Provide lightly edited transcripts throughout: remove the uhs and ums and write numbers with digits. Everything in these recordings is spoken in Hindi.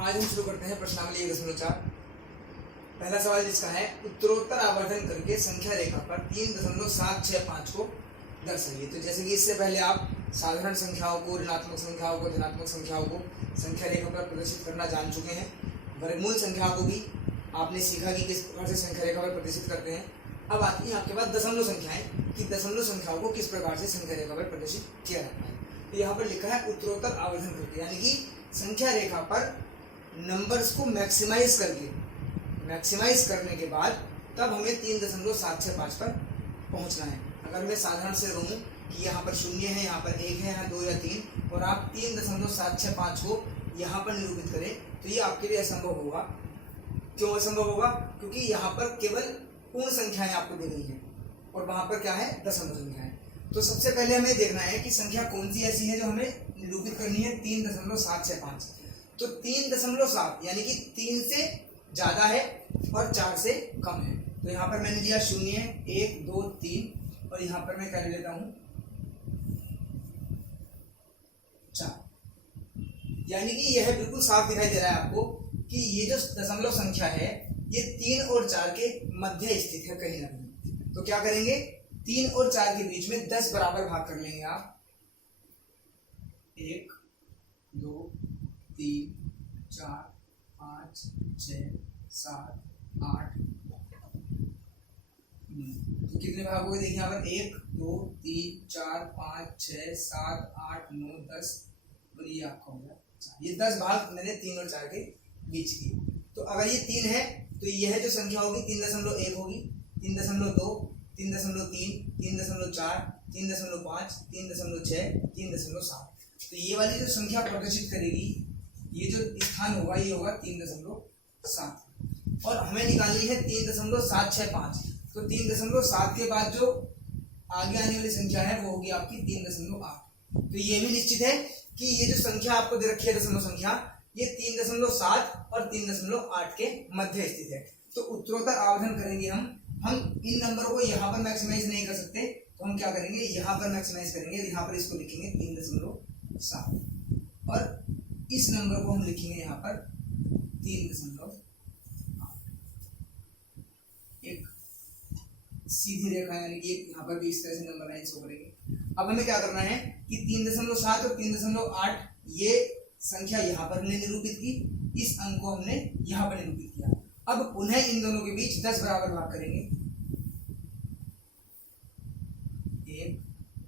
आज हम शुरू करते हैं प्रश्नावली 1.4। पहला सवाल जिसका है उत्तरोत्तर आवर्धन करके संख्या रेखा पर 3.765 को दर्शाइए। तो जैसे कि इससे पहले आप साधारण संख्याओं को, ऋणात्मक संख्याओं को, धनात्मक संख्याओं को संख्या रेखा पर प्रदर्शित करना जान चुके हैं। वर्गमूल संख्याओं को भी आपने सीखा कि किस प्रकार से संख्या रेखा पर प्रदर्शित करते हैं। अब आती है आपके पास दशमलव संख्याएं कि दशमलव संख्याओं को किस प्रकार से संख्या रेखा पर प्रदर्शित किया जाता है। तो यहाँ पर लिखा है उत्तरोत्तर आवर्धन करके, यानी कि संख्या रेखा पर नंबर्स को मैक्सिमाइज करने के बाद तब हमें 3.765 पर पहुंचना है। अगर मैं साधारण से रहूं कि यहाँ पर 0 है, यहाँ पर 1 है, यहाँ 2 या 3 और आप 3.765 को यहाँ पर निरूपित करें तो ये आपके लिए असंभव होगा। क्यों असंभव होगा? क्योंकि यहाँ पर केवल पूर्ण संख्याएं आपको दी गई हैं और वहां पर क्या है, दशमलव संख्याएं। तो सबसे पहले हमें देखना है कि संख्या कौन सी ऐसी है जो हमें निरूपित करनी है 3.765। तो 3.7 यानी कि 3 से ज्यादा है और 4 से कम है। तो यहाँ पर मैंने लिया 0, 1, 2, 3 और यहाँ पर मैं क्या ले लेता हूँ 4। यानी कि यह बिल्कुल साफ दिखाई दे रहा है आपको कि ये जो दशमलव संख्या है ये 3 और 4 के मध्य स्थित है कहीं ना कहीं। तो क्या करेंगे, 3 और 4 के बीच में 10 बराबर भाग कर लेंगे आप। 1, 2, 3, 4, 5, 6, 7, 8, 9। तो कितने भाग हो गए देखिए यहाँ पर 1, 2, 3, 4, 5, 6, 7, 8, 9, 10 और ये आपका हो गया 4। ये 10 भाग मैंने 3 और 4 के बीच किए। तो अगर ये 3 है तो यह जो संख्या होगी 3.1 होगी, 3.2, 3.3, 3.4, 3.5, 3.6, 3.7। तो ये वाली जो संख्या प्रदर्शित करेगी, ये जो स्थान होगा ये होगा 3.7 और हमें निकालनी है 3.765। तो 3.7 के बाद जो आगे आने वाली संख्या है वो होगी आपकी 3.8। तो ये भी निश्चित है कि ये जो संख्या आपको दे रखी है दशमलव संख्या ये 3.7 और 3.8 के मध्य स्थित है। तो उत्तरोत्तर आवर्धन करेंगे हम इन नंबरों को यहाँ पर मैक्सिमाइज नहीं कर सकते तो हम क्या करेंगे, यहाँ पर मैक्सिमाइज करेंगे। यहाँ पर इसको लिखेंगे 3.7 और इस नंबर को हम लिखेंगे यहाँ पर 3.8। एक सीधी रेखा यानी कि यहाँ पर भी इस तरह से नंबर लाइन शो करेंगे। अब हमें क्या करना है कि 3.7 और 3.8 ये संख्या यहाँ पर हमने निरूपित की, इस अंक को हमने यहाँ पर निरूपित किया। अब पुनः इन दोनों के बीच 10 बराबर भाग करेंगे। 1,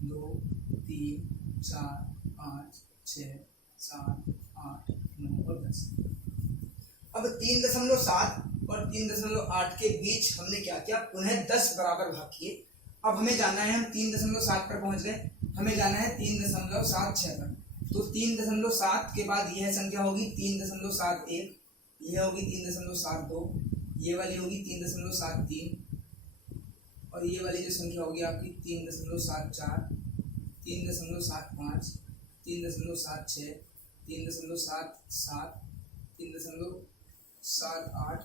2, 3, 4, 5, 6, 7, 8, 9 और 10। अब 3.7 और 3.8 के बीच हमने क्या किया, पुनः 10 बराबर भाग किए। अब हमें जाना है, हम 3.7 पर पहुंच गए, हमें जाना है 3.76 पर। तो 3.7 के बाद यह संख्या होगी 3.71, यह होगी 3.72, ये वाली होगी 3.73 और ये वाली जो संख्या होगी आपकी 3.74, 3.75, 3.76, 3.77, 3.78,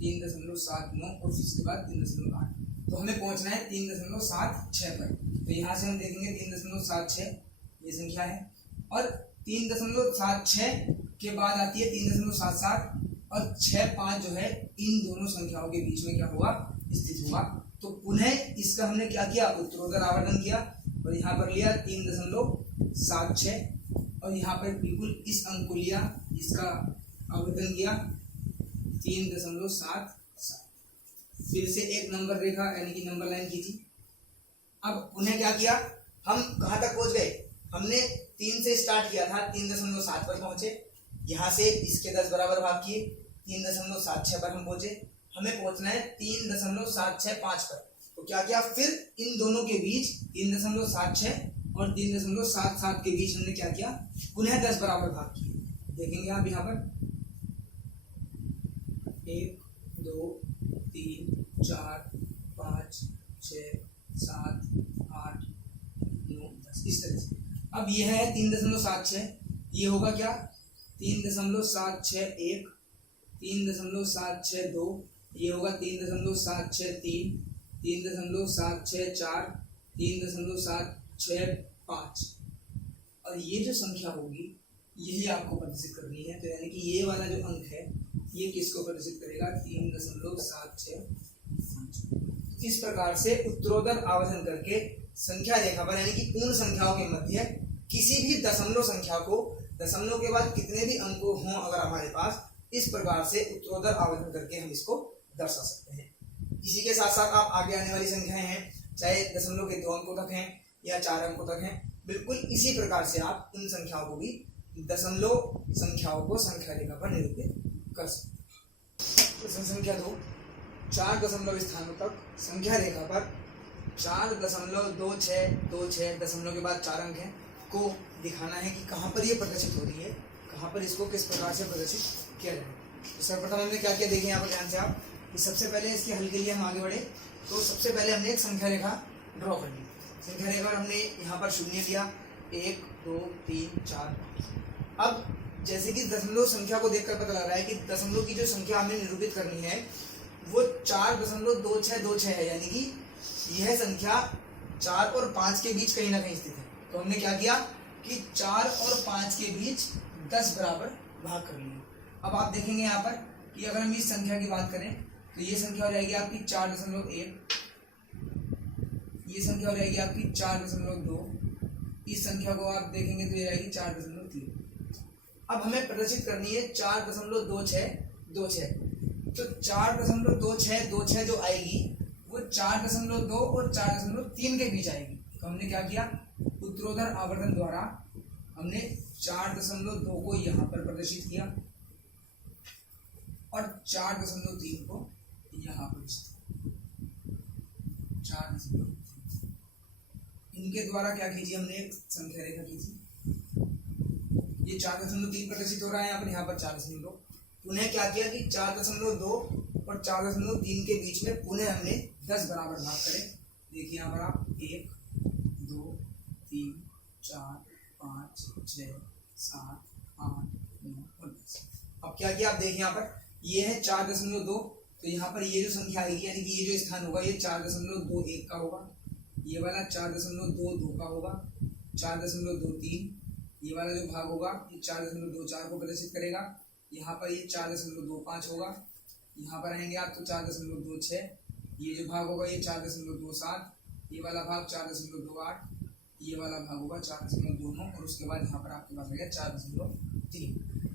3.79 और उसके बाद 3.8। तो हमें पहुंचना है 3.76 पर। तो यहाँ से हम देखेंगे 3.76 ये संख्या है और 3.76 के बाद आती है 3.77 और 6, 5 जो है इन दोनों संख्याओं के बीच में क्या हुआ, स्थित हुआ। तो पुनः इसका हमने क्या किया, उत्तरोत्तर आवर्धन किया और यहाँ पर लिया 3.76 और यहाँ पर बिल्कुल इस अंक को लिया, इसका आवर्धन किया 3.77। फिर से एक नंबर रेखा यानी कि नंबर लाइन खींची। अब पुनः क्या किया, हम कहाँ तक पहुंच गए, हमने 3 से स्टार्ट किया था, 3.7 पर पहुंचे, यहाँ से इसके 10 बराबर भाग किए, 3.76 पर हम पहुंचे। हमें पहुंचना है 3.765 पर। तो क्या किया, फिर इन दोनों के बीच 3.76 और 3.77 के बीच हमने क्या किया, पुनः 10 बराबर भाग किए। देखेंगे आप यहाँ पर 1, 2, 3, 4, 5, 6, 7, 8, 9, 10 इस तरह से। अब यह है 3.76, ये होगा क्या 3.761, 3.762, ये होगा 3.763, 3.764, 3.765 और ये जो संख्या होगी यही आपको प्रदर्शित करनी है। तो यानी कि ये वाला जो अंक है ये किसको प्रदर्शित करेगा, 3.765। इस प्रकार से उत्तरोत्तर आवर्धन करके संख्या रेखा पर यानी कि पूर्ण संख्याओं के मध्य किसी भी दशमलव संख्या को, दशमलव के बाद कितने भी अंक हों अगर हमारे पास, इस प्रकार से उत्तरोत्तर आवर्धन करके हम इसको दर्शा सकते हैं। इसी के साथ साथ आप आगे आने वाली संख्याएं हैं, चाहे दशमलव के 2 अंकों तक हैं या 4 अंकों तक हैं, बिल्कुल इसी प्रकार से आप इन संख्याओं को भी, दशमलव संख्याओं को संख्या रेखा पर निरूपित कर सकते हैं। प्रश्न संख्या 2, 4 दशमलव स्थानों तक संख्या रेखा पर 4.2626 दशमलव के बाद 4 अंक हैं को दिखाना है कि कहाँ पर ये प्रदर्शित हो रही है, कहाँ पर इसको किस प्रकार से प्रदर्शित किया जाए। तो सर्वप्रथम हमने क्या किया, देखें यहाँ पर ध्यान से आप कि सबसे पहले इसके हल के लिए हम आगे बढ़े तो सबसे पहले हमने एक संख्या रेखा ड्रॉ कर ली। संख्या रेखा पर हमने यहाँ पर 0 लिया, 1 2 3 4 5। अब जैसे कि दशमलव संख्या को देखकर पता लग रहा है कि दशमलव की जो संख्या हमें निरूपित करनी है वो 4.2626 है, यानी कि यह संख्या 4 और 5 के बीच कहीं ना कहीं स्थित है। तो हमने क्या किया कि 4 और 5 के बीच 10 बराबर भाग कर लिए। अब आप देखेंगे यहाँ पर कि अगर हम इस संख्या की बात करें तो ये संख्या हो जाएगी आपकी 4.1, ये संख्या हो जाएगी आपकी 4.2, इस संख्या को आप देखेंगे तो ये आएगी 4.3। अब हमें प्रदर्शित करनी है 4.2626। तो 4.2626 जो आएगी वो 4.2 और 4.3 के बीच आएगी। तो हमने क्या किया, उत्तरोत्तर आवर्धन द्वारा हमने 4.2 को यहाँ पर प्रदर्शित किया और 4.3 को यहाँ पर 4.3। इनके द्वारा क्या कीजिए, हमने एक संख्या रेखा कीजिए। ये 4.3 प्रदर्शित हो रहा है यहाँ पर 4.2। पुनः क्या किया कि 4.2 और 4.3 के बीच में पुनः हमने 10 बराबर भाग करे। देखिए यहाँ पर आप 1 2 3 4 5 6 7 8 9 और 10। अब क्या किया आप देखिए यहाँ पर ये है 4.2, तो यहाँ पर ये जो संख्या आएगी यानी कि ये जो स्थान होगा ये 4.21 का होगा, ये वाला 4.22 का होगा, 4.23, ये वाला जो भाग होगा ये 4.24 को प्रदर्शित करेगा, यहाँ पर ये 4.25 होगा, यहाँ पर आएंगे आप तो 4.26, ये जो भाग होगा ये 4.27, ये वाला भाग 4.28, ये वाला भाग होगा 4.29 और उसके बाद यहाँ पर आपके पास आ गया 4.3।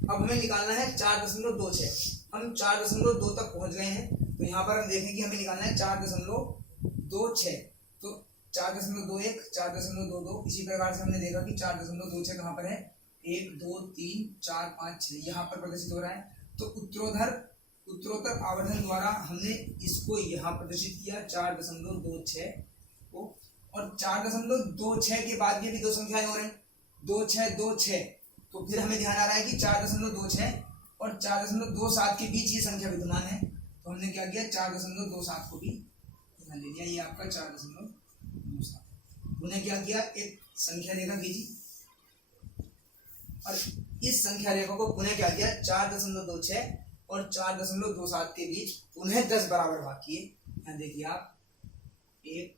अब हमें निकालना है 4.26। हम 4.2 तक पहुंच गए हैं, तो यहाँ पर हम देखें कि हमें निकालना है 4.26। तो 4.21 4.22 इसी प्रकार से हमने देखा कि 4.26 कहाँ पर है, 1 2 3 4 5 6 यहाँ पर प्रदर्शित हो रहा है। तो उत्तरोत्तर आवर्धन द्वारा हमने इसको यहाँ प्रदर्शित किया 4.26 को, और 4.26 के बाद ये भी दो संख्याएं हो रहे हैं 2626। तो फिर हमें ध्यान आ रहा है कि 4.26 और 4.27 के बीच ये संख्या विद्यमान है। तो हमने क्या किया 4.27 को भी ध्यान ले लिया, ये आपका 4.27। उन्हें क्या किया, एक संख्या रेखा खींची और इस संख्या रेखा को पुनः क्या किया 4.26 और 4.27 के बीच पुनः 10 बराबर भाग किए। यहाँ देखिए आप 1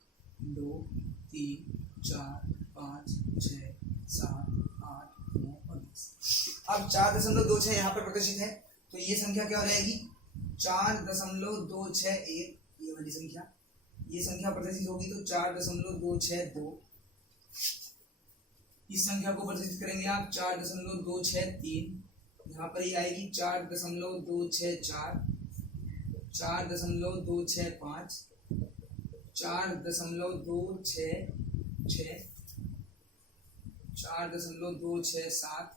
2 3 4 5 6 7 8 9 और 10। अब 4.26 यहाँ पर प्रदर्शित है, तो ये संख्या क्या हो जाएगी 4.261, ये वाली संख्या, ये संख्या प्रदर्शित होगी तो 4.262। इस संख्या को प्रदर्शित करेंगे आप 4.263, यहाँ पर ये आएगी 4.264, 4.265, 4.266, 4.267,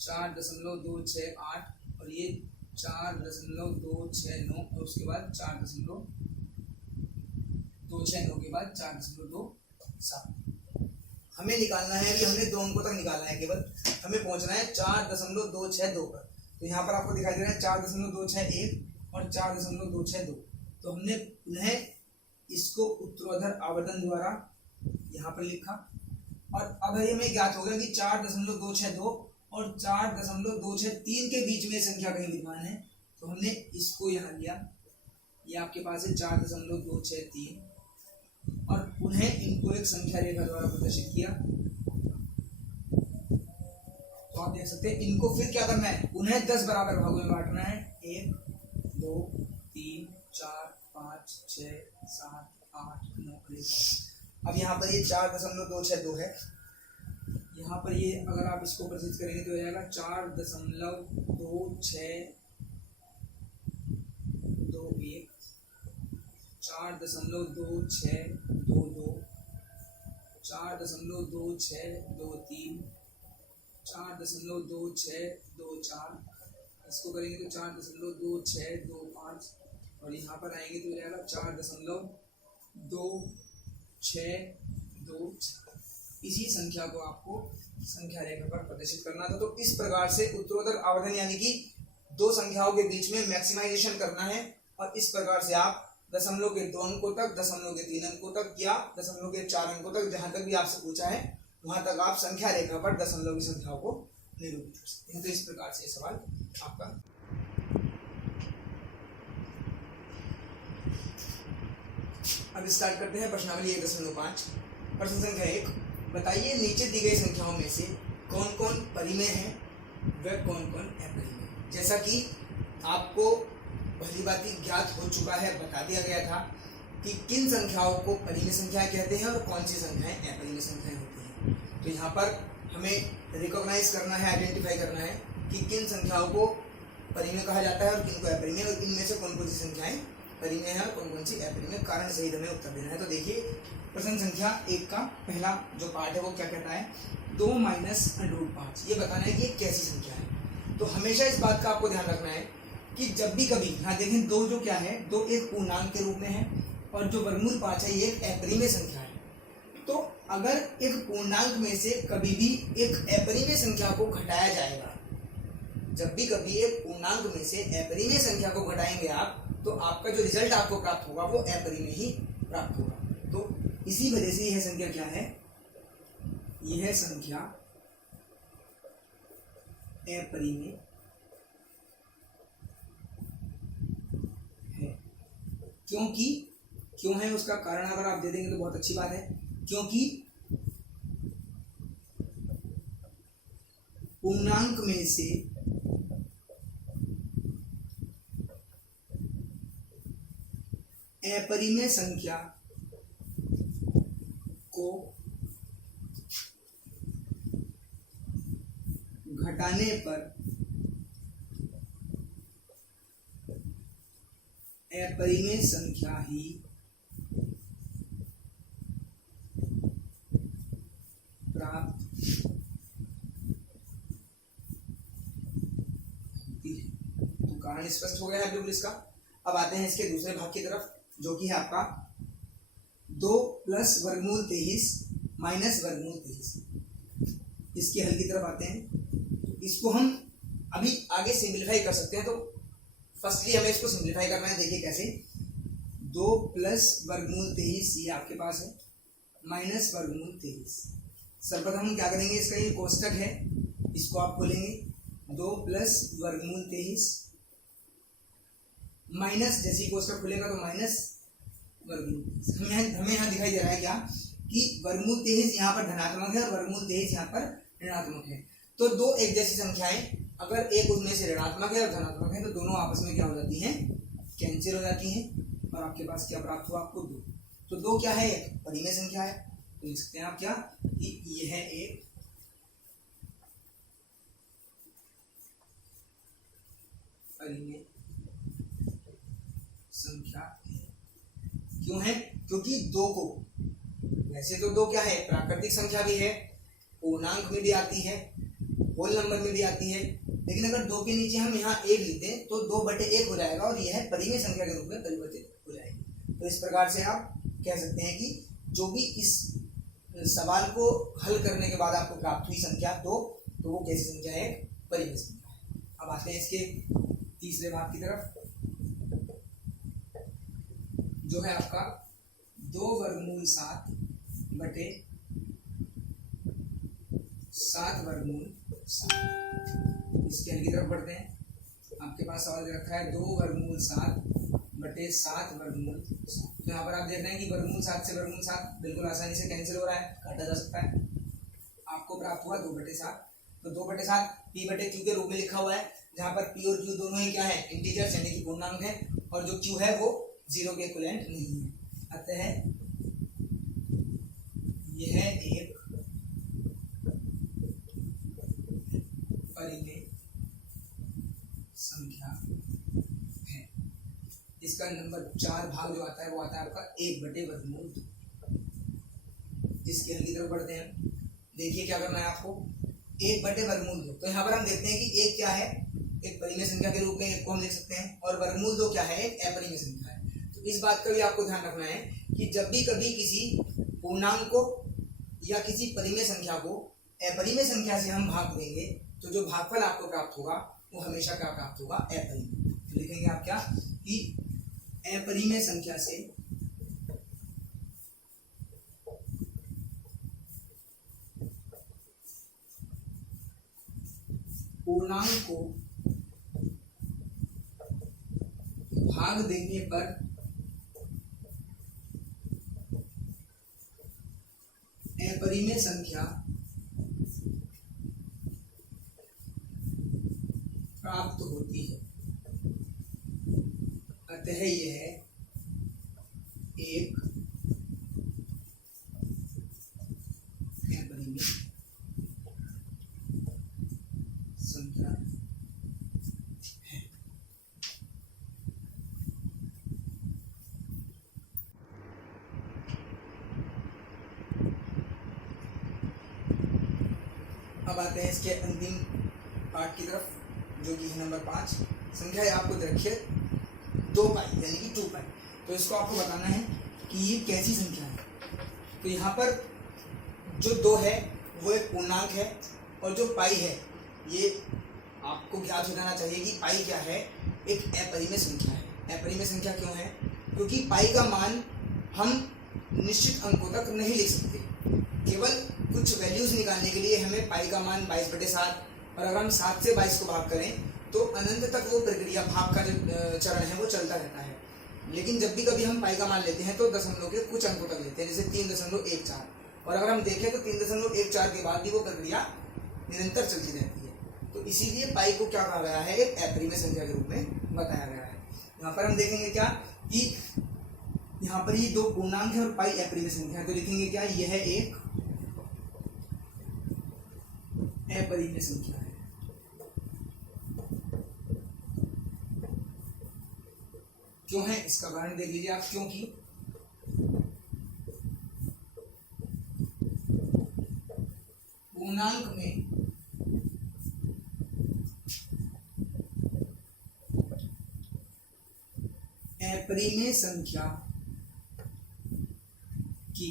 4.268 और ये 4.269 और उसके बाद 4.269 के बाद 4.27। हमें निकालना है कि हमने 2 अंकों तक निकालना है, केवल हमें पहुंचना है 4.262 पर। तो यहाँ पर आपको दिखाई दे रहा है 4.261 और 4.262। तो हमने पुनः इसको उत्तरोत्तर आवर्धन द्वारा यहाँ पर लिखा और अब हमें ज्ञात हो गया कि 4.262 और 4.263 के बीच में संख्या कहीं विद्यमान है। तो हमने इसको यहाँ लिया, ये आपके पास है 4.263 और पुनः इनको एक संख्या रेखा द्वारा प्रदर्शित किया। तो आप देख सकते हैं इनको फिर क्या करना है, उन्हें 10 बराबर भागों में बांटना है। 1 2 3 4 5 6 7 8 9 10। अब यहाँ पर ये 4.262 है, यहाँ पर ये अगर आप इसको प्रसिद्ध करेंगे तो हो जाएगा 4.2621, 4.2622, 4.2623, 4.2624, इसको करेंगे तो 4.2625, और यहाँ पर आएंगे तो हो जाएगा 4.2626। इसी संख्या को आपको संख्या रेखा पर प्रदर्शित करना था। तो इस प्रकार से उत्तरोत्तर आवर्धन यानी कि दो संख्याओं के बीच में मैक्सिमाइजेशन करना है, और इस प्रकार से आप दशमलव के 2 अंकों तक, दशमलव के 3 अंकों तक या दशमलव के 4 अंकों तक, जहां तक भी आपसे पूछा है वहां तक आप संख्या रेखा पर दशमलव की संख्याओं को निरूपित कर सकते हैं। तो इस प्रकार से सवाल आपका। अब स्टार्ट करते हैं प्रश्नावली 1.5। प्रश्न संख्या 1, बताइए नीचे दी गई संख्याओं में से कौन कौन परिमेय है व कौन कौन अपरिमेय। जैसा कि आपको पहली बात ही ज्ञात हो चुका है, बता दिया गया था कि किन संख्याओं को परिमेय संख्याएं कहते हैं और कौन सी संख्याएं अपरिमेय संख्याएं होती हैं। तो यहाँ पर हमें रिकॉग्नाइज करना है, आइडेंटिफाई करना है कि किन संख्याओं को परिमेय कहा जाता है और किन को अपरिमेय, और इनमें से कौन कौन सी संख्याएं परिमेय है और कौन कौन सी अपरिमेय। कारण सहित हमें उत्तर देना है। तो देखिए प्रश्न संख्या 1 का पहला जो पार्ट है वो क्या कहता है, 2 - √5। ये बताना है कि ये कैसी संख्या है। तो हमेशा इस बात का आपको ध्यान रखना है कि जब भी कभी, यहाँ देखें 2 जो क्या है, 2 एक पूर्णांक के रूप में है, और जो वर्गमूल 5 है ये एक अपरिमेय संख्या है। तो अगर एक पूर्णांक में से कभी भी एक अपरिमेय संख्या को घटाया जाएगा, जब भी कभी एक पूर्णांक में से अपरिमेय संख्या को घटाएंगे आप, तो आपका जो रिजल्ट आपको प्राप्त होगा वो अपरिमेय ही प्राप्त होगा। तो इसी वजह से यह संख्या क्या है, यह संख्या अपरिमेय है। क्योंकि क्यों है उसका कारण अगर आप दे देंगे तो बहुत अच्छी बात है। क्योंकि पूर्णांक में से अपरिमेय संख्या को घटाने पर अपरिमेय संख्या ही प्राप्त होती है। तो कारण स्पष्ट हो गया है बिल्कुल इसका। अब आते हैं इसके दूसरे भाग की तरफ, जो कि है आपका 2 + वर्गमूल 23 - वर्गमूल 23। इसके हल की तरफ आते हैं। इसको हम अभी आगे सिंप्लीफाई कर सकते हैं। तो फर्स्टली हमें इसको सिंप्लीफाई करना है। देखिए कैसे, 2 + वर्गमूल 23 ये आपके पास है, माइनस वर्गमूल 23। सर्वप्रथम हम क्या करेंगे, इसका ये कोष्टक है, इसको आप खोलेंगे, 2 + वर्गमूल 23 माइनस, जैसे ही कोष्टक खुलेगा तो माइनस वर्गमूल 23। हमें यहाँ दिखाई दे रहा है क्या कि वर्गमूल 23 यहाँ पर धनात्मक है और वर्गमूल 23 यहाँ पर ऋणात्मक है। तो दो एक जैसी संख्याएं अगर एक उसमें से ऋणात्मक है और धनात्मक है तो दोनों आपस में क्या हो जाती हैं, कैंसिल हो जाती हैं, और आपके पास क्या प्राप्त हुआ, आपको 2। तो 2 क्या है, एक परिमेय संख्या है। तो लिख सकते हैं आप क्या कि यह है एक परिमेय संख्या है। क्यों है, क्योंकि 2 को, वैसे तो 2 क्या है, प्राकृतिक संख्या भी है, पूर्णांक में भी आती है, होल नंबर में भी आती है, लेकिन अगर 2 के नीचे हम यहाँ 1 लिखते हैं तो 2/1 हो जाएगा और यह परिमेय संख्या के रूप में परिवर्तित हो जाएगी। तो इस प्रकार से आप कह सकते हैं कि जो भी इस सवाल को हल करने के बाद आपको प्राप्त हुई संख्या 2, तो वो कैसी संख्या है, परिमेय संख्या है। अब आते हैं इसके तीसरे भाग की तरफ, जो है आपका 2 वर्गमूल 7/7 वर्गमूल 7। इसके हल की तरफ बढ़ते हैं। आपके पास सवाल दे रखा है 2 वर्गमूल 7/7 वर्गमूल 7। तो यहाँ पर आप देख रहे हैं कि वर्गमूल 7 से वर्गमूल 7 बिल्कुल आसानी से कैंसिल हो रहा है, काटा जा सकता है। आपको प्राप्त हुआ 2/7। तो तो 2/7 p/q के रूप में लिखा हुआ है, जहां पर p और q दोनों ही क्या है, इंटीजर्स यानी कि पूर्णांक है, और जो q है वो 0 के इक्विवेलेंट नहीं है। अतः यह एक परिमेय संख्या है। इसका नंबर 4 भाग जो आता है वो आता है आपका 1/वर्गमूल। इसके हल की तरफ बढ़ते हैं। देखिए क्या करना है आपको, 1/वर्गमूल 2। तो यहाँ पर हम देखते हैं कि एक क्या है, एक परिमेय संख्या के रूप में एक को हम लिख सकते हैं, और वर्गमूल 2 क्या है, एक अपरिमेय संख्या है। तो इस बात का भी आपको ध्यान रखना है कि जब भी कभी किसी पूर्णांक को या किसी परिमेय संख्या को अपरिमेय संख्या से हम भाग देंगे तो जो भागफल आपको प्राप्त होगा वो हमेशा क्या प्राप्त होगा, अपरिमेय। तो लिखेंगे आप क्या कि अपरिमेय संख्या से पूर्णांक को भाग देने पर अपरिमेय संख्या प्राप्त होती है। अतः यह एक अपरिमेय संख्या है। अब आते हैं इसके अंतिम पार्ट की तरफ, जो कि है नंबर 5। संख्या है आपको दे रखी है 2 पाई यानी कि 2 पाई। तो इसको आपको बताना है कि ये कैसी संख्या है। तो यहाँ पर जो 2 है वो एक पूर्णांक है, और जो पाई है ये आपको ज्ञात हो जाना चाहिए कि पाई क्या है, एक अपरिमेय संख्या है। अपरिमेय संख्या क्यों है, क्योंकि पाई का मान हम निश्चित अंकों तक नहीं लिख सकते। केवल कुछ वैल्यूज निकालने के लिए हमें पाई का मान 22/7, और अगर हम 7 से 22 को भाग करें तो अनंत तक वो प्रक्रिया, भाग का जो चरण है वो चलता रहता है। लेकिन जब भी कभी हम पाई का मान लेते हैं तो दशमलव के कुछ अंकों तक लेते हैं, जैसे 3.14, और अगर हम देखें तो 3.14 के बाद भी वो प्रक्रिया निरंतर चलती रहती है। तो इसीलिए पाई को क्या कहा गया है, एक अपरिमेय संख्या के रूप में बताया गया है। यहाँ पर हम देखेंगे क्या कि यहाँ पर ये 2 पूर्णांक है और पाई अपरिमेय संख्या है। तो लिखेंगे क्या, यह एक अपरिमेय संख्या है। क्यों है, इसका कारण देख लीजिए आप, क्योंकि पूर्णांक में अपरिमेय संख्या की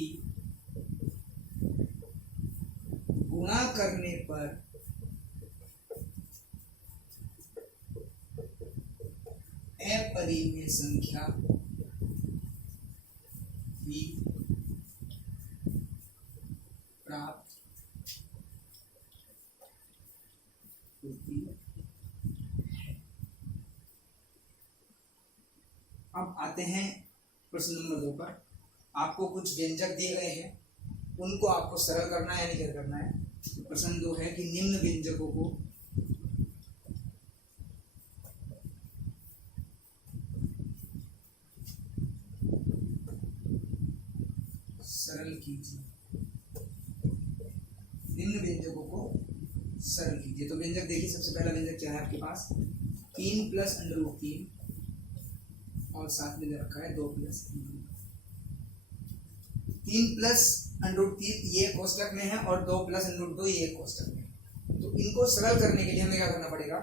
गुणा करने पर अपरिमेय संख्या भी प्राप्त होती है। अब आते हैं प्रश्न नंबर 2 पर। आपको कुछ व्यंजक दिए गए हैं, उनको आपको सरल करना है यानी क्या करना है। प्रश्न 2 है कि निम्न व्यंजकों को सरल कीजिए। निम्न व्यंजकों को सरल कीजिए। तो व्यंजक देखिए, सबसे पहला व्यंजक क्या है आपके पास, 3 + √3 और साथ में दे रखा है 2 + 3। 3 + √3 ये कोष्टक में है और 2 + √2 ये कोष्टक में है। तो इनको सरल करने के लिए हमें क्या करना पड़ेगा,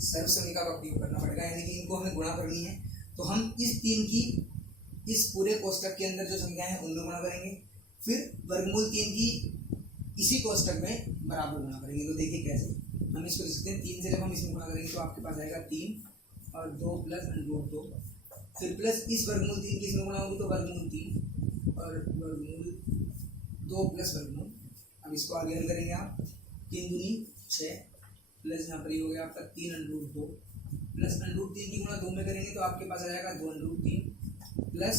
सर्वसमीका का उपयोग करना पड़ेगा, यानी कि इनको हमें गुणा करनी है। तो हम इस 3 की इस पूरे कोष्टक के अंदर जो संख्या है उनमें गुणा करेंगे, फिर वर्गमूल 3 की इसी कोष्टक में बराबर गुणा करेंगे। तो देखिए कैसे हम इसको लिख सकते हैं, 3 से जब हम इसमें गुणा करेंगे तो आपके पास आएगा 3 और 2 + √2, फिर प्लस इस वर्गमूल 3 की इसमें गुणा होगी तो वर्गमूल 3 और वर्गमूल 2 + वर्गमूल। अब इसको आगे हल करेंगे आप, 3 दूनी 6 प्लस यहाँ पर ये हो गया आपका 3√2 प्लस √3 की गुणा 2 में करेंगे तो आपके पास आ जाएगा 2√3 प्लस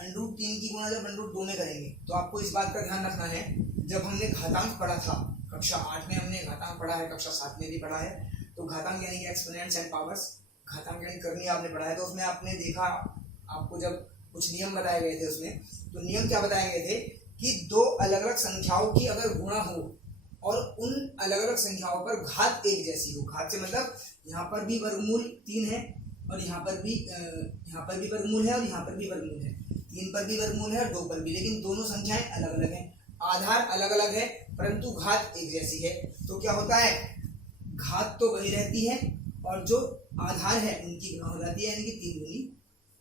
√3 की गुणा जब √2 में करेंगे तो आपको इस बात का ध्यान रखना है, जब हमने घातांक पढ़ा था कक्षा 8 में हमने घातांक पढ़ा है, कक्षा 7 में भी पढ़ा है। तो घातांक यानी कि एक्सपोनेंट्स एंड पावर्स, घातांक यानी करनी आपने पढ़ा है। तो उसमें आपने देखा, आपको जब कुछ नियम बताए गए थे उसमें, तो नियम क्या बताए गए थे कि दो अलग अलग संख्याओं की अगर गुणा हो और उन अलग अलग संख्याओं पर घात एक जैसी हो, घात से मतलब यहाँ पर भी वर्गमूल 3 है और यहाँ पर भी वर्गमूल है और यहाँ पर भी वर्गमूल है, 3 पर भी वर्गमूल है और 2 पर भी, लेकिन दोनों संख्याएं अलग अलग हैं, आधार अलग अलग है परंतु घात एक जैसी है। तो क्या होता है, घात तो वही रहती है और जो आधार है उनकी गुणा हो जाती है, यानी कि 3 दूनी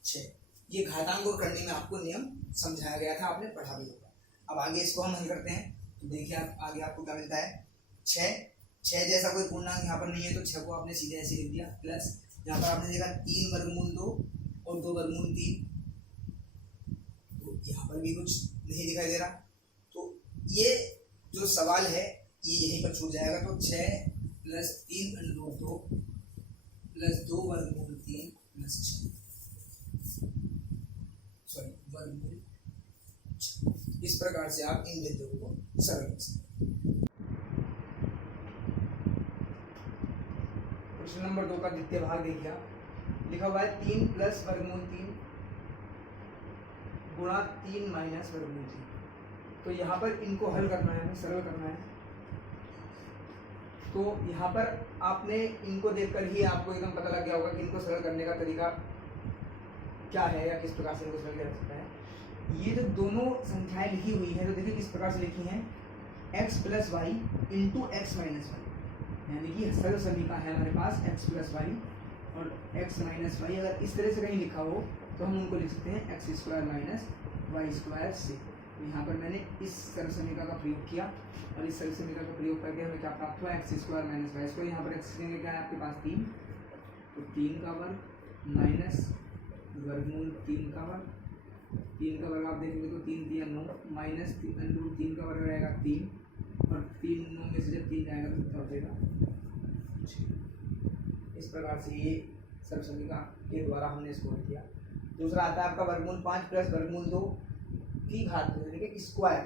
6। ये घातांक को करने में आपको नियम समझाया गया था, आपने पढ़ा भी होगा। अब आगे इसको हम हल करते हैं। तो देखिए आगे आपको क्या मिलता है, 6 जैसा कोई पूर्णांक यहाँ पर नहीं है तो 6 को आपने सीधे ऐसे लिख दिया, प्लस यहाँ पर आपने देखा 3 वर्गमूल 2 और 2 वर्गमूल 3, तो यहाँ पर भी कुछ नहीं दिखाई दे रहा, तो ये जो सवाल है ये यहीं पर छूट जाएगा। तो 6 प्लस 3 अंडर 2 प्लस 2 वर्गमूल 3 प्लस 6, सॉरी वर्गमूल 6। इस प्रकार से आप इन व्यंजकों को सरल कर सकते हैं। प्रश्न नंबर 2 का द्वितीय भाग देखिए, लिखा हुआ है 3 प्लस वर्गमूल 3 गुणा 3 माइनस वर्गमूल 3। तो यहाँ पर इनको हल करना है, सरल करना है। तो यहाँ पर आपने इनको देखकर ही आपको एकदम पता लग गया होगा कि इनको सरल करने का तरीका क्या है या किस प्रकार से इनको सरल किया जा सकता है। ये जो दोनों संख्याएं लिखी हुई हैं, तो देखिए किस प्रकार से लिखी हैं, x plus Y into X minus Y, यानी कि सरल समीकरण है हमारे पास x प्लस वाई और x माइनस वाई। अगर इस तरह से कहीं लिखा हो तो हम उनको लिख सकते हैं X square minus Y square से। यहाँ पर मैंने इस सरल समीकरण का प्रयोग किया और इस सरल समीकरण का प्रयोग करके हमें क्या प्राप्त हुआ, X square minus Y square. यहाँ पर एक्स क्या है आपके पास 3, तो 3 का वर्ग माइनस वर्गमूल 3 का वर्ग, 3 का वर्ग आप देखेंगे तो 3 3 9 माइनस 3 का वर्ग रहेगा 3 और 3 9 में से जब 3 जाएगा तो कितना बचेगा 6। इस प्रकार से ये सरल समीकरण के द्वारा हमने इसको हल किया। दूसरा आता है आपका वर्गमूल 5 प्लस वर्गमूल 2 की घात यानी कि स्क्वायर,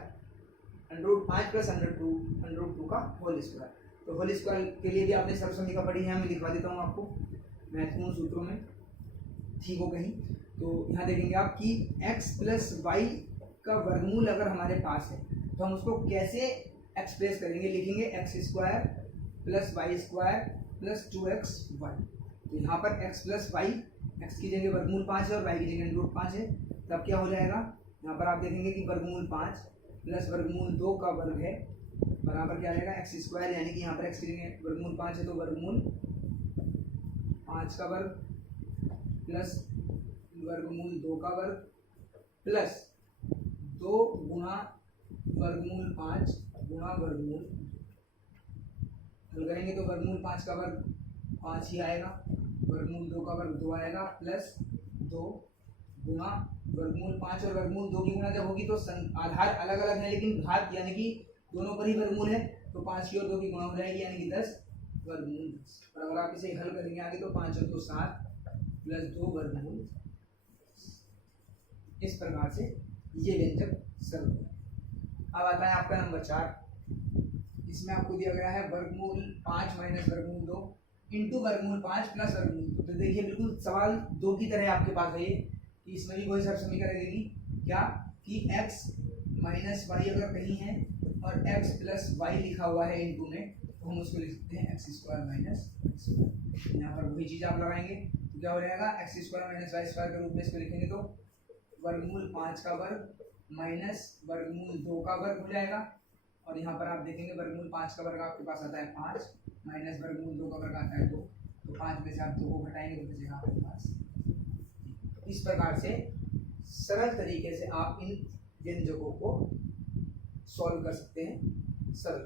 अंडर 5 प्लस अंडर 2 का होल स्क्वायर। तो होल स्क्वायर के लिए भी आपने सरल समीकरण पढ़ी है, मैं लिखवा देता हूँ आपको महत्वपूर्ण सूत्रों में, ठीक हो कहीं। तो यहाँ देखेंगे आप कि x प्लस वाई का वर्गमूल अगर हमारे पास है तो हम उसको कैसे एक्सप्रेस करेंगे, लिखेंगे X square plus Y square plus 2xy। तो यहाँ पर x प्लस वाई, एक्स की जगह वर्गमूल 5 है और वाई की जगह अंडर 5 है, तब क्या हो जाएगा, यहाँ पर आप देखेंगे कि वर्गमूल 5 प्लस वर्गमूल 2 का वर्ग है बराबर क्या रहेगा एक्स स्क्वायर, यानी कि यहाँ पर x की जगह वर्गमूल 5 है तो वर्गमूल 5 का वर्ग प्लस वर्गमूल 2 का वर्ग प्लस 2 गुणा वर्गमूल 5 गुणा वर्गमूल, हल करेंगे तो वर्गमूल 5 का वर्ग 5 ही आएगा, वर्गमूल 2 का वर्ग 2 आएगा प्लस 2 गुणा वर्गमूल 5 और वर्गमूल 2 की गुणा जब होगी तो आधार अलग अलग है लेकिन घात यानी कि दोनों पर ही वर्गमूल है, तो 5 की और 2 की गुणा हो जाएगी यानी कि 10 वर्गमूल 10। और अगर आप इसे हल करेंगे आगे तो 5 और 2 7 प्लस 2 वर्गमूल। इस प्रकार से ये व्यंजक सरल है। अब आता है आपका नंबर 4। इसमें आपको दिया गया है वर्गमूल 5 माइनस वर्गमूल 2 इंटू वर्गमूल 5 प्लस वर्गमूल 2। तो देखिए बिल्कुल सवाल 2 की तरह आपके पास है ये, कि इसमें भी वही सरल समीकरण रहेगी क्या कि x माइनस वाई अगर कहीं है और x प्लस वाई लिखा हुआ है इंटू में, तो हम उसको लिख सकते हैं X square minus Y square. यहाँ पर वही चीज़ आप लगाएंगे तो क्या हो जाएगा, X square minus Y square के रूप में इसको लिखेंगे तो वर्गमूल 5 का वर्ग माइनस वर्गमूल 2 का वर्ग हो जाएगा। और यहाँ पर आप देखेंगे वर्गमूल 5 का वर्ग आपके पास आता है 5 माइनस वर्गमूल 2 का वर्ग आता है 2, तो 5 में से आप 2 को घटाएंगे तो बचेगा आपके पास। इस प्रकार से सरल तरीके से आप इन व्यंजकों को सॉल्व कर सकते हैं सरल।